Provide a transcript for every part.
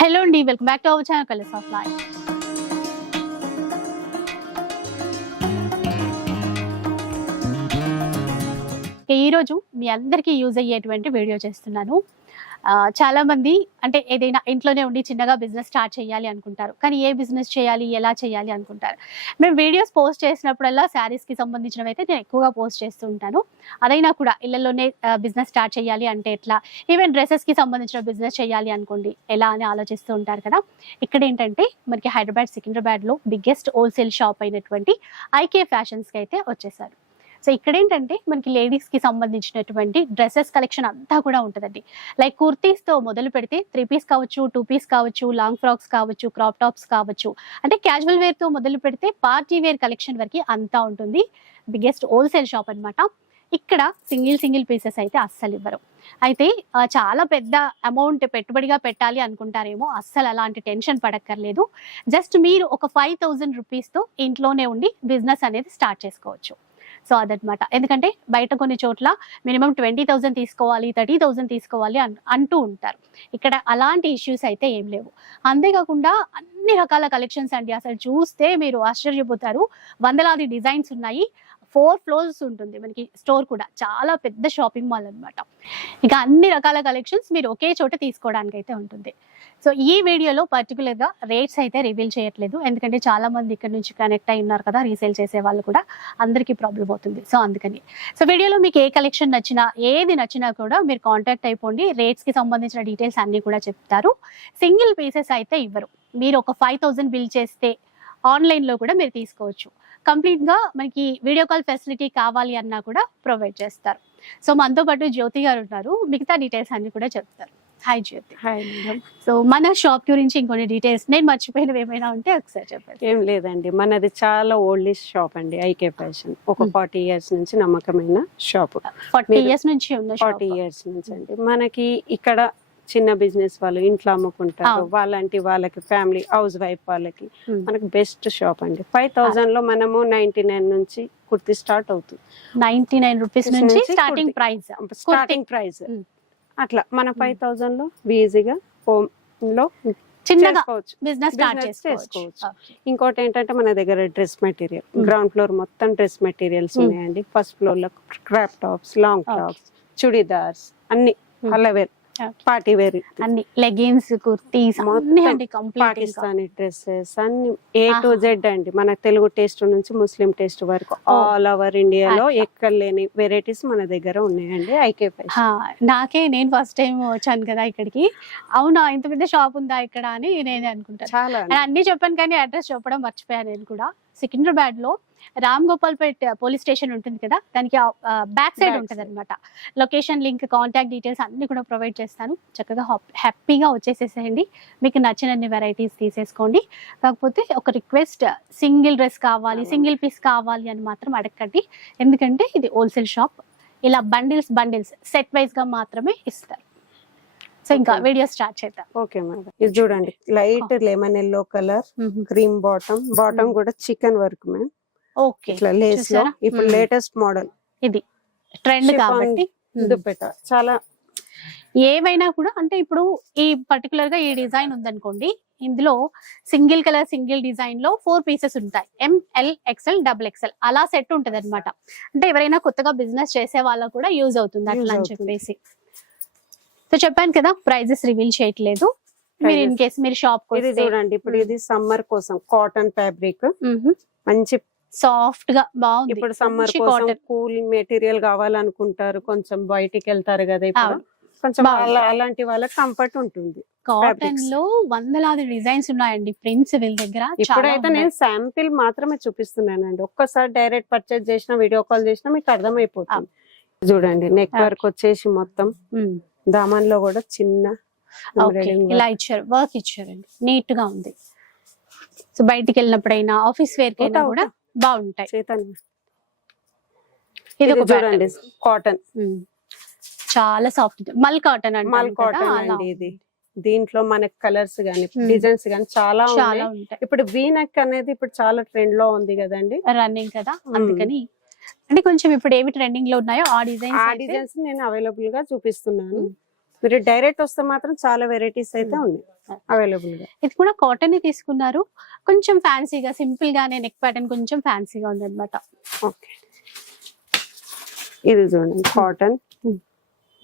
Hello అండి, welcome back to our channel colours of life. ఈరోజు మీ అందరికీ యూజ్ అయ్యేటువంటి వీడియో చేస్తున్నాను. చాలా మంది అంటే ఏదైనా ఇంట్లోనే ఉండి చిన్నగా బిజినెస్ స్టార్ట్ చేయాలి అనుకుంటారు, కానీ ఏ బిజినెస్ చేయాలి, ఎలా చేయాలి అనుకుంటారు. మేము వీడియోస్ పోస్ట్ చేసినప్పుడల్లా శారీస్కి సంబంధించినవి అయితే నేను ఎక్కువగా పోస్ట్ చేస్తూ ఉంటాను. అదైనా కూడా ఇళ్లలోనే బిజినెస్ స్టార్ట్ చేయాలి అంటే ఎట్లా, ఈవెన్ డ్రెస్సెస్కి సంబంధించిన బిజినెస్ చేయాలి అనుకోండి ఎలా అని ఆలోచిస్తూ ఉంటారు కదా. ఇక్కడ ఏంటంటే మనకి హైదరాబాద్ సికింద్రాబాద్లో బిగ్గెస్ట్ హోల్సేల్ షాప్ అయినటువంటి ఐకే ఫ్యాషన్స్కి అయితే వచ్చేసారు. సో ఇక్కడ ఏంటంటే మనకి లేడీస్కి సంబంధించినటువంటి డ్రెస్సెస్ కలెక్షన్ అంతా కూడా ఉంటుందండి. లైక్ కుర్తీస్తో మొదలు పెడితే 3 పీస్ కావచ్చు, 2 పీస్ కావచ్చు, లాంగ్ ఫ్రాక్స్ కావచ్చు, క్రాప్ టాప్స్ కావచ్చు, అంటే క్యాజువల్ వేర్తో మొదలు పెడితే పార్టీ వేర్ కలెక్షన్ వరకు అంతా ఉంటుంది. బిగ్గెస్ట్ హోల్సేల్ షాప్ అనమాట. ఇక్కడ సింగిల్ పీసెస్ అయితే అస్సలు ఇవ్వరు. అయితే చాలా పెద్ద అమౌంట్ పెట్టుబడిగా పెట్టాలి అనుకుంటారేమో, అస్సలు అలాంటి టెన్షన్ పడక్కర్లేదు. జస్ట్ మీరు ఒక 5000 రూపీస్తో ఇంట్లోనే ఉండి బిజినెస్ అనేది స్టార్ట్ చేసుకోవచ్చు. సో అదనమాట. ఎందుకంటే బయట కొన్ని చోట్ల మినిమం 20,000 తీసుకోవాలి, 30,000 తీసుకోవాలి అంటూ ఉంటారు. ఇక్కడ అలాంటి ఇష్యూస్ అయితే ఏం లేవు. అంతేకాకుండా అన్ని రకాల కలెక్షన్స్ అండి. అసలు చూస్తే మీరు ఆశ్చర్యపోతారు. వందలాది డిజైన్స్ ఉన్నాయి. 4 ఫ్లోర్స్ ఉంటుంది మనకి స్టోర్ కూడా. చాలా పెద్ద షాపింగ్ మాల్ అనమాట. ఇక అన్ని రకాల కలెక్షన్స్ మీరు ఒకే చోట తీసుకోవడానికి అయితే ఉంటుంది. సో ఈ వీడియోలో పర్టికులర్గా రేట్స్ అయితే రివీల్ చేయట్లేదు, ఎందుకంటే చాలా మంది ఇక్కడ నుంచి కనెక్ట్ అయి ఉన్నారు కదా, రీసేల్ చేసే వాళ్ళు కూడా, అందరికీ ప్రాబ్లం అవుతుంది. సో అందుకని వీడియోలో మీకు ఏ కలెక్షన్ నచ్చినా, ఏది నచ్చినా కూడా మీరు కాంటాక్ట్ అయిపోండి. రేట్స్కి సంబంధించిన డీటెయిల్స్ అన్నీ కూడా చెప్తారు. సింగిల్ పీసెస్ అయితే ఇవ్వరు. మీరు ఒక 5000 బిల్ చేస్తే ఆన్లైన్లో కూడా మీరు తీసుకోవచ్చు. కంప్లీట్గా మనకి వీడియో కాల్ ఫెసిలిటీ కావాలి అన్నా కూడా ప్రొవైడ్ చేస్తారు. సో మనతో పాటు జ్యోతి గారు ఉన్నారు, మిగతా డీటెయిల్స్ అన్ని కూడా చెప్తారు. Hi Jyoti. Hi madam. So మన షాప్ గురించి ఇంకొన్ని డీటెయిల్స్ నేను మర్చిపోయినవి ఏమైనా ఉంటే ఒకసారి చెప్పండి. ఏం లేదండి, మనది చాలా ఓల్డెస్ట్ షాప్ అండి. ఐకే ఫ్యాషన్ ఒక 40 ఇయర్స్ నుంచి నమ్మకమైన షాప్. 40 ఇయర్స్ నుంచి ఉన్న 40 ఇయర్స్ నుంచి అండి. మనకి ఇక్కడ చిన్న బిజినెస్ వాళ్ళు ఇంట్లో అమ్ముకుంటారు, వాళ్ళకి ఫ్యామిలీ హౌస్ వైఫ్ వాళ్ళకి మనకి బెస్ట్ షాప్ అండి. 5000 లో మనము 99 నుంచి కుర్తి స్టార్ట్ అవుతుంది. 99 రూపీస్ నుంచి స్టార్టింగ్ ప్రైస్. అట్లా మన 5000 లో ఈజీగా హోమ్ లో చిన్నగా బిజినెస్ స్టార్ట్ చేసుకోవచ్చు. ఇంకోటి ఏంటంటే మన దగ్గర డ్రెస్ మెటీరియల్ గ్రౌండ్ ఫ్లోర్ మొత్తం డ్రెస్ మెటీరియల్స్ ఉన్నాయండి. ఫస్ట్ ఫ్లోర్ లో crop tops, long tops, chudidars, అన్ని హల్లవేర్, పార్టీ వేర్, అన్ని లెగిన్స్, కుర్తీస్, పాకిస్తానీ డ్రెస్సెస్ అన్ని A to Z అండి. మన తెలుగు టేస్ట్ నుంచి ముస్లిం టేస్ట్ వరకు ఆల్ ఓవర్ ఇండియాలో ఎక్కడ లేని వెరైటీస్ మన దగ్గర ఉన్నాయండి ఐకే ఫ్యాషన్. నేను ఫస్ట్ టైం వచ్చాను కదా ఇక్కడికి. అవునా, ఇంత పెద్ద షాప్ ఉందా ఇక్కడ అని నేనే అనుకుంటాను. చాలా అన్ని చెప్పాను కానీ అడ్రస్ చెప్పడం మర్చిపోయాను. నేను కూడా సికింద్రాబాద్ లో రామ్ గోపాల్పేట్ పోలీస్ స్టేషన్ ఉంటుంది కదా, దానికి బ్యాక్ సైడ్ ఉంటుంది అనమాట. లొకేషన్, లింక్, కాంటాక్ట్ డీటెయిల్స్ అన్ని కూడా ప్రొవైడ్ చేస్తాను. చక్కగా హ్యాపీగా వచ్చేసేసేయండి. మీకు నచ్చినన్ని వెరైటీస్ తీసేసుకోండి. కాకపోతే ఒక రిక్వెస్ట్, సింగిల్ డ్రెస్ కావాలి, సింగిల్ పీస్ కావాలి అని మాత్రం అడగండి. ఎందుకంటే ఇది హోల్సేల్ షాప్. ఇలా బండిల్స్ సెట్ వైజ్ గా మాత్రమే ఇస్తారు. సో ఇంకా వీడియో స్టార్ట్ చేద్దాం. Okay madam. ఇది చూడండి, light lemon yellow colour, cream bottom కూడా చికెన్ వర్క్ మ్యామ్. ఓకే, ఇట్లా లేస్ లో ఇప్పుడు లేటెస్ట్ మోడల్, ఇది ట్రెండ్ కాబట్టి దుపట్టా చాలా. ఏవైనా కూడా అంటే ఇప్పుడు ఈ పర్టికులర్ గా ఈ డిజైన్ ఉందనుకోండి, ఇందులో సింగిల్ కలర్ సింగిల్ డిజైన్ లో 4 పీసెస్ ఉంటాయి. ML, XL, XXL అలా సెట్ ఉంటది అనమాట. అంటే ఎవరైనా కొత్తగా బిజినెస్ చేసే వాళ్ళకు కూడా యూజ్ అవుతుంది అట్లా అని చెప్పేసి. సో చెప్పాను కదా, ప్రైజెస్ రివీల్ చేయట్లేదు. మీరు ఇన్ కేస్ మీరు షాప్ ఇది చూడండి, ఇప్పుడు ఇది సమ్మర్ కోసం కాటన్ ఫ్యాబ్రిక్, మంచి సాఫ్ట్ గా బాగుంది. ఇప్పుడు సమ్మర్ కోసం కూల్ మెటీరియల్ కావాలనుకుంటారు, కొంచెం బయటికి వెళ్తారు కదా, ఇప్పుడు కొంచెం అలాంటి వాళ్ళకి కంఫర్ట్ ఉంటుంది. కాటన్ లో వందలాది డిజైన్స్ ఉన్నాయండి, ప్రింట్స్ వీళ్ళ దగ్గర. ఇప్పుడైతే నేను శాంపిల్ మాత్రమే చూపిస్తున్నానండి. ఒక్కసారి డైరెక్ట్ పర్చేజ్ చేసినా, వీడియో కాల్ చేసినా మీకు అర్థమైపోతుంది. చూడండి, నెక్ వర్క్ వచ్చేసి మొత్తం దామన్ లో కూడా చిన్న ఇలా ఇచ్చారు, వర్క్ ఇచ్చారండి, నీట్ గా ఉంది. సో బయటికి వెళ్ళినప్పుడైనా, ఆఫీస్ వేర్ కైనా కూడా బాగుంటాయి. ఇది చూడండి, కాటన్ చాలా సాఫ్ట్, మల్ కాటన్ అండి. ఇది దీంట్లో మనకి కలర్స్ గానీ డిజైన్స్ గానీ చాలా ఉంటాయి. ఇప్పుడు వీ నెక్ అనేది ఇప్పుడు చాలా ట్రెండ్ లో ఉంది కదండి, రన్నింగ్ కదా, అందుకని అంటే కొంచెం ఇప్పుడు ఏవి ట్రెండింగ్ లో ఉన్నాయో ఆ డిజైన్స్ నేను అవైలబుల్ గా చూపిస్తున్నాను. మీరు డైరెక్ట్ వస్తే మాత్రం చాలా వెరైటీస్ అయితే ఉన్నాయి అవైలబుల్ గా. ఇది కూడా కాటన్ తీసుకున్నారు, కొంచెం ఫ్యాన్సీగా సింపుల్ గానే నెక్ ప్యాటర్న్ కొంచెం ఫ్యాన్సీగా ఉంది అనమాట. ఓకే, ఇది చూడండి కాటన్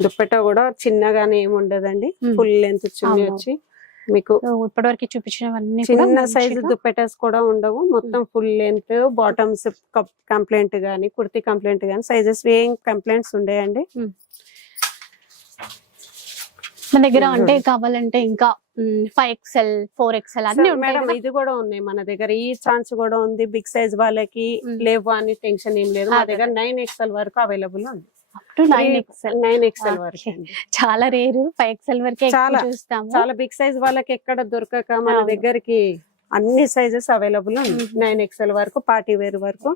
దుప్పట్టా కూడా చిన్నగానే ఏమి ఉండదండి, ఫుల్ లెంత్ చున్నీ వచ్చి మీకు ఇప్పటి వరకు చూపించినవన్నీ చిన్న సైజు దుప్పటాస్ కూడా ఉండవు, మొత్తం ఫుల్ లెంత్ బాటమ్స్ కంప్లైంట్ గానీ కుర్తీ కంప్లైంట్ గానీ సైజెస్ ఏం కంప్లైంట్స్ ఉండేయండి. మన దగ్గర అంటే కావాలంటే ఇంకా 5XL 4XL అన్ని ఉంటాయి మేడం. ఇది కూడా ఉన్నాయి మన దగ్గర, ఈ ఛాన్స్ కూడా ఉంది. బిగ్ సైజ్ వాళ్ళకి లేవు అని టెన్షన్ ఏం లేదు, మా దగ్గర 9XL వరకు అవైలబుల్ ఉంది. 9XL వరకు చాలా రేరు, 5XL వరకే చాలా చూస్తాము. చాలా బిగ్ సైజ్ వాళ్ళకి ఎక్కడ దొరకక మన దగ్గరికి అన్ని సైజెస్ అవైలబుల్ ఉంది. 9XL వరకు పార్టీ వేర్ వరకు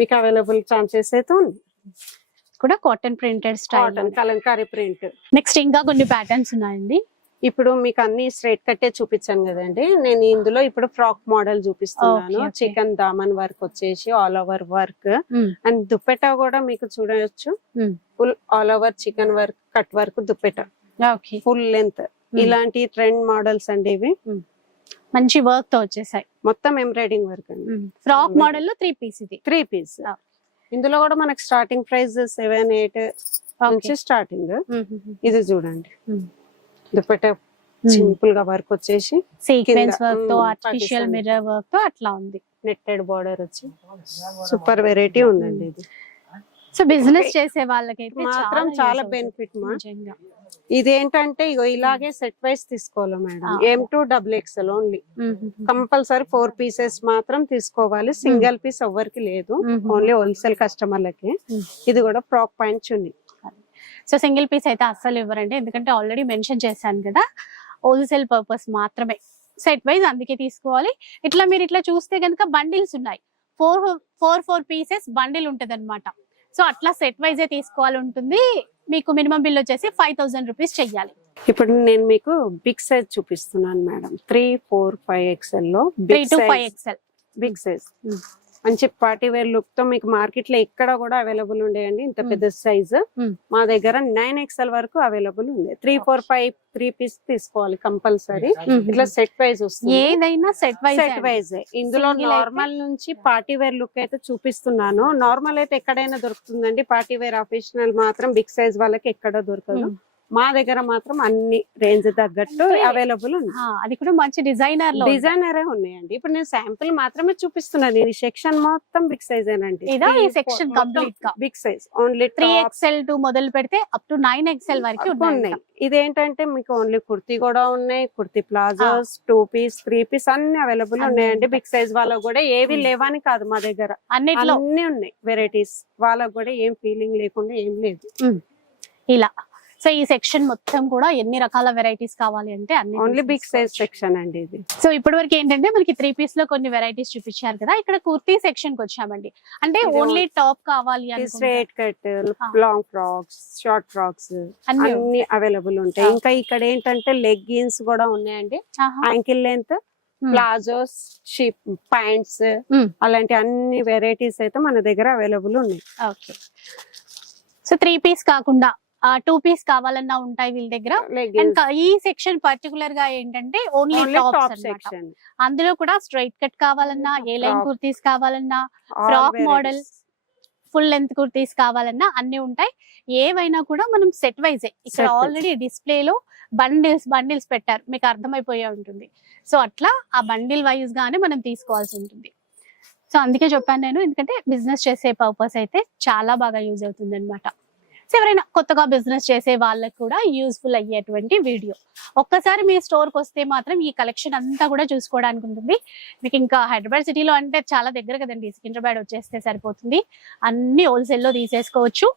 మీకు అవైలబుల్ ఛాన్సెస్ అయితే ఉంది. కూడా cotton printed style, cotton Kalamkari print. Next ఇంకా కొన్ని ప్యాటర్న్స్ ఉన్నాయండి. ఇప్పుడు మీకు అన్ని స్ట్రైట్ కట్టే చూపించాను కదండి, నేను ఇందులో ఇప్పుడు ఫ్రాక్ మోడల్ చూపిస్తున్నాను. చికెన్ దామన్ వర్క్ వచ్చేసి all over work, and dupatta కూడా మీకు చూడవచ్చు full all over chicken work cut work dupatta full length. ఇలాంటి ట్రెండ్ మోడల్స్ అండి ఇవి, మంచి వర్క్ తో వచ్చేసాయి. మొత్తం ఎంబ్రాయిడింగ్ వర్క్ అండి. ఫ్రాక్ మోడల్ లో 3 పీస్, ఇది 3 పీస్. ఇందులో కూడా మనకు స్టార్టింగ్ ప్రైస్ 7-8 నుంచి స్టార్టింగ్. ఇది చూడండి దుపట్టా సింపుల్ గా వర్క్ వచ్చేసి సీక్వెన్స్ వర్క్ తో ఆర్టిఫిషియల్ మిర్రర్ వర్క్ తో అట్లా ఉంది. నెట్టెడ్ బార్డర్ వచ్చి సూపర్ వెరైటీ ఉందండి ఇది. సో బిజినెస్ చేసే వాళ్ళకైతే మాత్రం చాలా బెనిఫిట్ మా. ఇదేంటంటే ఇగో ఇలాగే సెట్ వైస్ తీసుకోవాలి madam. M2 XXL only, compulsory 4 pieces మాత్రం తీసుకోవాలి. సింగిల్ పీస్ ఎవ్వరికి లేదు, ఓన్లీ హోల్సేల్ కస్టమర్లకి. ఇది కూడా ఫ్రాక్ పాయింట్ చున్నీ. సో సింగిల్ పీస్ అయితే అస్సలు ఇవ్వరండి, ఎందుకంటే ఆల్రెడీ మెన్షన్ చేశాను కదా, హోల్సేల్ పర్పస్ మాత్రమే, సెట్ వైజ్ అందుకే తీసుకోవాలి. ఇట్లా మీరు ఇట్లా చూస్తే కనుక బండిల్స్ ఉన్నాయి, 4 పీసెస్ బండిల్ ఉంటది అనమాట. సో అట్లా సెట్ వైజే తీసుకోవాలి ఉంటుంది. మీకు మినిమం బిల్ వచ్చేసి 5000 రూపీస్ చెయ్యాలి. ఇప్పుడు నేను మీకు బిగ్ సైజ్ చూపిస్తున్నాను మేడం. 3, 4, 5XL లో 3 to 5XL బిగ్ సైజ్ మంచి పార్టీ వేర్ లుక్ తో మీకు మార్కెట్ లో ఎక్కడ కూడా అవైలబుల్ ఉండేయండి ఇంత పెద్ద సైజ్. మా దగ్గర 9XL వరకు అవైలబుల్ ఉంది. 3, 4, 5 3 పీస్ తీసుకోవాలి కంపల్సరీ. ఇట్లా సెట్ వైజ్ వస్తుంది, ఏదైనా సెట్ వైజ్. ఇందులో నార్మల్ నుంచి పార్టీ వేర్ లుక్ అయితే చూపిస్తున్నాను. నార్మల్ అయితే ఎక్కడైనా దొరుకుతుందండి, పార్టీ వేర్ అఫీషనల్ మాత్రం బిగ్ సైజ్ వాళ్ళకి ఎక్కడ దొరకదు. మా దగ్గర మాత్రం అన్ని రేంజ్ తగ్గట్టు అవైలబుల్ ఉంది. అది కూడా మంచి డిజైనరే ఉన్నాయండి. ఇప్పుడు నేను శాంపుల్ మాత్రమే చూపిస్తున్నాను. ఈ సెక్షన్ మొత్తం బిగ్ సైజ్ ఏనండి. ఈ సెక్షన్ కంప్లీట్ గా big size, only 3XL to మొదలు పెడితే అప్ టు 9XL వరకు ఉన్నాయి. ఇదేంటంటే మీకు ఓన్లీ కుర్తీ కూడా ఉన్నాయి, కుర్తీ ప్లాజోస్, 2 పీస్ 3 పీస్ అన్ని అవైలబుల్ ఉన్నాయండి. బిగ్ సైజ్ వాళ్ళకు కూడా ఏవి లేవని కాదు, మా దగ్గర అన్ని ఉన్నాయి వెరైటీస్. వాళ్ళకు కూడా ఏం ఫీలింగ్ లేకుండా ఏం లేదు ఇలా. సో ఈ సెక్షన్ మొత్తం కూడా ఎన్ని రకాల వెరైటీస్ కావాలి అంటే అన్ని ఓన్లీ బిగ్ సైజ్ సెక్షన్ అండి ఇది. సో ఇప్పటి వరకు ఏంటంటే మనకి 3 పీస్ లో కొన్ని వెరైటీస్ చూపించారు కదా, ఇక్కడ కుర్తీ సెక్షన్ కి వచ్చామండి. అంటే ఓన్లీ టాప్ కావాలి అంటే straight cut, long frocks, short frocks అన్ని అవైలబుల్ ఉంటాయి. ఇంకా ఇక్కడ ఏంటంటే లెగ్గిన్స్ కూడా ఉన్నాయండి, ankle length palazzos, ship pants, అలాంటి అన్ని వెరైటీస్ అయితే మన దగ్గర అవైలబుల్ ఉన్నాయి. ఓకే, సో 3 పీస్ కాకుండా 2 పీస్ కావాలన్నా ఉంటాయి వీళ్ళ దగ్గర. ఈ సెక్షన్ పర్టికులర్ గా ఏంటంటే ఓన్లీ టాప్ సెక్షన్. అందులో కూడా స్ట్రైట్ కట్ కావాలన్నా, ఏ లైన్ కుర్తీస్ కావాలన్నా, frock model, full length kurtis కావాలన్నా అన్ని ఉంటాయి. ఏవైనా కూడా మనం సెట్ వైజే. ఇక్కడ ఆల్రెడీ డిస్ప్లేలో బండిల్స్ పెట్టారు, మీకు అర్థమైపోయే ఉంటుంది. సో అట్లా ఆ బండిల్ వైజ్ గానే మనం తీసుకోవాల్సి ఉంటుంది. సో అందుకే చెప్పాను నేను, ఎందుకంటే బిజినెస్ చేసే పర్పస్ అయితే చాలా బాగా యూజ్ అవుతుంది అనమాట. ఎవరైనా కొత్తగా బిజినెస్ చేసే వాళ్ళకి కూడా యూస్ఫుల్ అయ్యేటువంటి వీడియో. ఒక్కసారి మీ స్టోర్ కి వస్తే మాత్రం ఈ కలెక్షన్ అంతా కూడా చూసుకోవడానికి ఉంటుంది. మీకు ఇంకా హైదరాబాద్ సిటీలో అంటే చాలా దగ్గర కదండి, సికింద్రాబాద్ వచ్చేస్తే సరిపోతుంది. అన్ని హోల్సేల్ లో తీసేసుకోవచ్చు.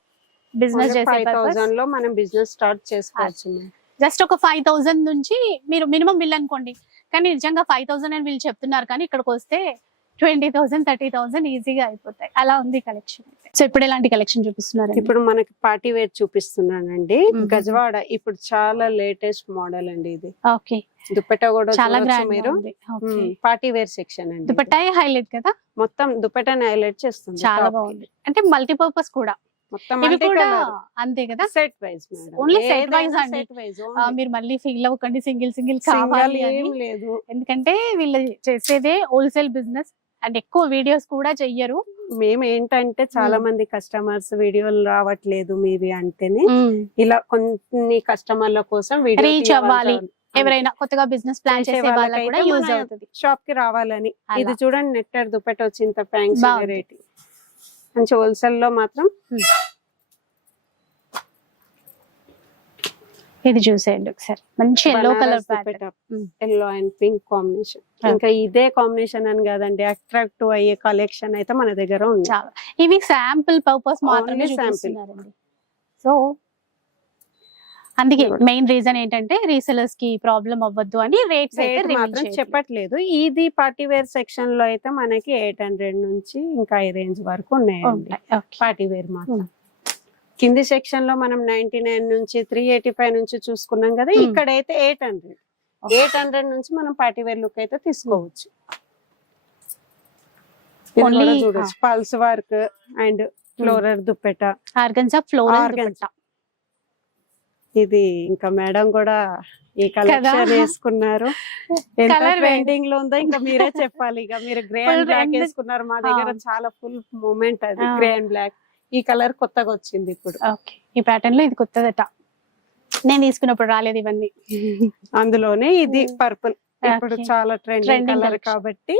బిజినెస్ చేసే 5000 లో మనం బిజినెస్ స్టార్ట్ చేసుకోవచ్చు. జస్ట్ ఒక 5000 నుంచి మీరు మినిమం బిల్ అనుకోండి. కానీ నిజంగా 5000 అని వీళ్ళు చెప్తున్నారు, కానీ ఇక్కడికి వస్తే 20,000 30,000 ఈజీగా అయిపోతాయి. అలా ఉంది కలెక్షన్. సో ఇప్పుడు ఎలాంటి కలెక్షన్ చూపిస్తున్నారు? ఇప్పుడు మనకి పార్టీ వేర్ చూపిస్తున్నానండి. గజవాడ ఇప్పుడు చాలా లేటెస్ట్ మోడల్ అండి ఇది. ఓకే, దుపట్టా కూడా చాలా మీరు పార్టీ వేర్ సెక్షన్ అండి. దుపట్టా హైలైట్ కదా, మొత్తం దుపట్టాని హైలైట్ చేస్తుంది. చాలా బాగుంది. అంటే మల్టీపర్పస్ కూడా మొత్తం ఇవి అంటే కూడా అంతే కదా, set wise Only set wise అండి. మీరు మళ్ళీ ఫీల్ అవ్వకండి సింగిల్ సింగిల్ కావాలి అని. ఏం లేదు. ఎందుకంటే వీళ్ళు చేసేదే హోల్సేల్ బిజినెస్ అండ్ ఎక్కువ వీడియోస్ కూడా చెయ్యరు. మేము ఏంటంటే చాలా మంది కస్టమర్స్ వీడియోలు రావట్లేదు మీవి అంటేనే ఇలా కొన్ని కస్టమర్ల కోసం వీడియో రీచ్ అవ్వాలి, ఎవరైనా కొత్తగా బిజినెస్ ప్లాన్ చేసే వాళ్ళకి కూడా యూజ్ అవుతుంది. షాప్ కి రావాలని. అలా. ఇది చూడండి నెట్టెడ్ దుపట్ట వచ్చి ఇంత ఫ్యాన్సీ బాగుంది. వెరైటీ మంచి హోల్సేల్ లో మాత్రం ఇది చూసేయండి ఒకసారి, మంచి yellow colour pattern. Yellow and pink combination. ఇంకా ఇదే కాంబినేషన్ అని కాదండి, అట్రాక్టివ్ అయ్యే కలెక్షన్ అయితే మన దగ్గర ఉంది. చాలా ఇవి శాంపుల్ పర్పస్ మాత్రమే Only sample. చూపిస్తున్నారండి. సో అందుకే మెయిన్ రీజన్ ఏంటంటే రీసెలర్స్ కి ప్రాబ్లం అవ్వద్దు అని రేట్స్ అయితే రేట్ reveal మాత్రం చేయట్లేదు. చెప్పట్లేదు. ఇది పార్టీ వేర్ సెక్షన్ లో అయితే మనకి 800 నుంచి ఇంకా ఈ రేంజ్ వరకు ఉన్నాయండి ఉంటాయి. Okay. పార్టీ వేర్ మాత్రం. కింది సెక్షన్ లో మనం 99 నుంచి 385 నుంచి చూసుకున్నాం కదా, ఇక్కడైతే 800 నుంచి మనం పార్టీ వేర్ లుక్ అయితే తీసుకోవచ్చు. ఇది Only, కూడా చూడొచ్చు, పల్స్ వర్క్ అండ్ ఫ్లోరల్ దుప్పెట. Organza floral Organza. ఇది ఇంకా మేడం కూడా ఈ కలెక్షన్ వేసుకున్నారు. ఎంత Colour ట్రెండింగ్ లో ఉందో ఇంకా మీరే చెప్పాలి. ఇక మీరు grey and Full black trend. వేసుకున్నారు, మా దగ్గర చాలా ఫుల్ మూమెంట్ అది గ్రే అండ్ బ్లాక్. ఈ కలర్ కొత్తగా వచ్చింది ఇప్పుడు. ఓకే, ఈ ప్యాటర్న్ లో ఇది కొత్తదట, నేను తీసుకున్నప్పుడు రాలేదు ఇవన్నీ. అందులోనే ఇది పర్పుల్ ఇప్పుడు Okay. చాలా ట్రెండింగ్ Trending కలర్ collection. కాబట్టి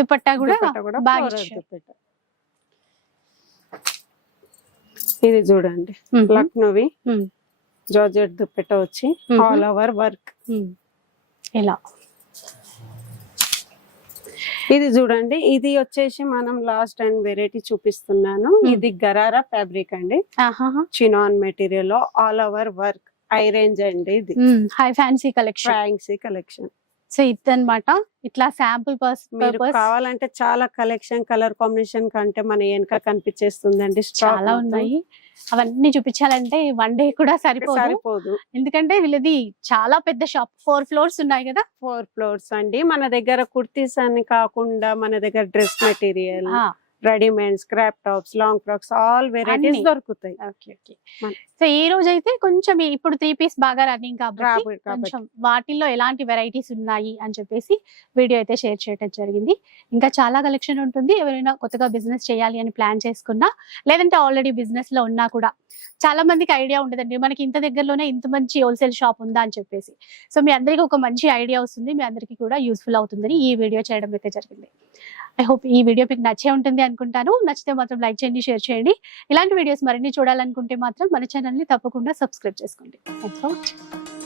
దుపట్టా కూడా దుపట్టా కూడా బాగా floral ఇచ్చారు. దుపట్టా. ఇది చూడండి లక్నోవి జార్జెట్ దుపట్ట వచ్చి ఆల్ ఓవర్ వర్క్. ఇలా ఇది చూడండి, ఇది వచ్చేసి మనం లాస్ట్ అండ్ వెరైటీ చూపిస్తున్నాను. ఇది గరారా ఫ్యాబ్రిక్ అండి, చినాన్ మెటీరియల్ లో all over work, high range అండి. ఇది high fancy collection. Fancy collection. So ఇదన్నమాట, ఇట్లా శాంపుల్ మీరు కావాలంటే చాలా కలెక్షన్ కలర్ కాంబినేషన్ కంటే మన వెనక కనిపించేస్తుందండి. స్టాక్ చాలా ఉన్నాయి, అవన్నీ చూపించాలంటే వన్ డే కూడా సరిపోదు. ఎందుకంటే వీళ్ళది చాలా పెద్ద షాప్, 4 floors ఉన్నాయి కదా. 4 floors అండి. మన దగ్గర కుర్తీస్ అని కాకుండా మన దగ్గర dress material, readymade, scrap tops, long frocks, all varieties అన్ని. దొరుకుతాయి. సో ఈ రోజు అయితే కొంచెం ఇప్పుడు 3 piece బాగా రన్నింగ్ కాబట్టి కాబట్టి. కొంచెం వాటిల్లో ఎలాంటి వెరైటీస్ ఉన్నాయి అని చెప్పేసి వీడియో అయితే షేర్ చేయడం జరిగింది. ఇంకా చాలా కలెక్షన్ ఉంటుంది. ఎవరైనా కొత్తగా బిజినెస్ చేయాలి అని ప్లాన్ చేసుకున్నా, లేదంటే ఆల్రెడీ బిజినెస్ లో ఉన్నా కూడా చాలా మందికి ఐడియా ఉండదండి, మనకి ఇంత దగ్గరలోనే ఇంత మంచి హోల్సేల్ షాప్ ఉందా అని చెప్పేసి. సో మీ అందరికీ ఒక మంచి ఐడియా వస్తుంది, మీ అందరికీ కూడా యూస్ఫుల్ అవుతుందని ఈ వీడియో చేయడం అయితే జరిగింది. ఐ హోప్ ఈ వీడియో మీకు నచ్చే ఉంటుంది అనుకుంటాను. నచ్చితే మాత్రం లైక్ చేయండి, షేర్ చేయండి. ఇలాంటి వీడియోస్ మరిన్ని చూడాలనుకుంటే మాత్రం మన ఛానల్ ని తప్పకుండా సబ్స్క్రైబ్ చేసుకోండి. Thanks for watching.